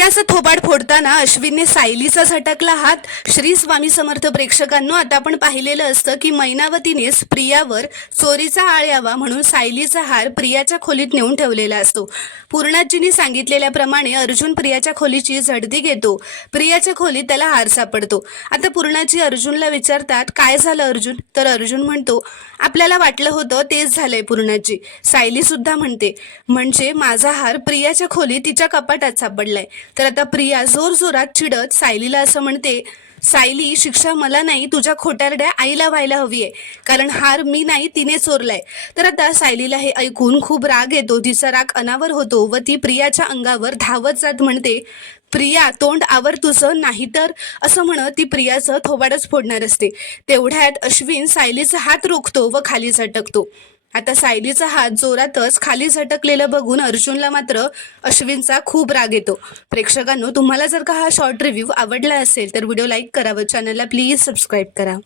प्रियाचं थोबाड फोडताना अश्विनने सायलीचा झटकला हात। श्री स्वामी समर्थ प्रेक्षकांनो, आता आपण पाहिलेलं असतं की मैनावतीनेच प्रियावर चोरीचा आळ यावा म्हणून सायलीचा हार प्रियाच्या खोलीत नेऊन ठेवलेला असतो। पूर्णाजींनी सांगितलेल्याप्रमाणे अर्जुन प्रियाच्या खोलीची झडती घेतो। प्रियाच्या खोलीत त्याला हार सापडतो। आता पूर्णाजी अर्जुनला विचारतात, काय झालं अर्जुन? तर अर्जुन म्हणतो, आपल्याला वाटलं होतं तेच झालंय पूर्णाजी। सायली सुद्धा म्हणते, म्हणजे माझा हार प्रियाच्या खोलीत तिच्या कपाटात सापडलाय। तर आता प्रिया जोरजोरात चिडत सायलीला असं म्हणते, सायली, शिक्षा मला नाही, तुझ्या खोटारड्या आईला व्हायला हवी आहे, कारण हार मी नाही, तिने चोरलाय। तर आता सायलीला हे ऐकून खूप राग येतो, तिचा राग अनावर होतो व ती प्रियाच्या अंगावर धावत जात म्हणते, प्रिया, तोंड आवर तुझं, नाहीतर, असं म्हणत ती प्रियाचं थोबाडच फोडणार असते। तेवढ्यात अश्विन सायलीचा हात रोखतो व खाली झटकतो। आता सायलीचा हात जोरातच खाली झटकलेलं बघून अर्जुनला मात्र अश्विनचा खूप राग येतो। प्रेक्षकांनो, तुम्हाला जर का हा शॉर्ट रिव्ह्यू आवडला असेल तर व्हिडिओ लाईक करा व चॅनलला प्लीज सबस्क्राईब करा।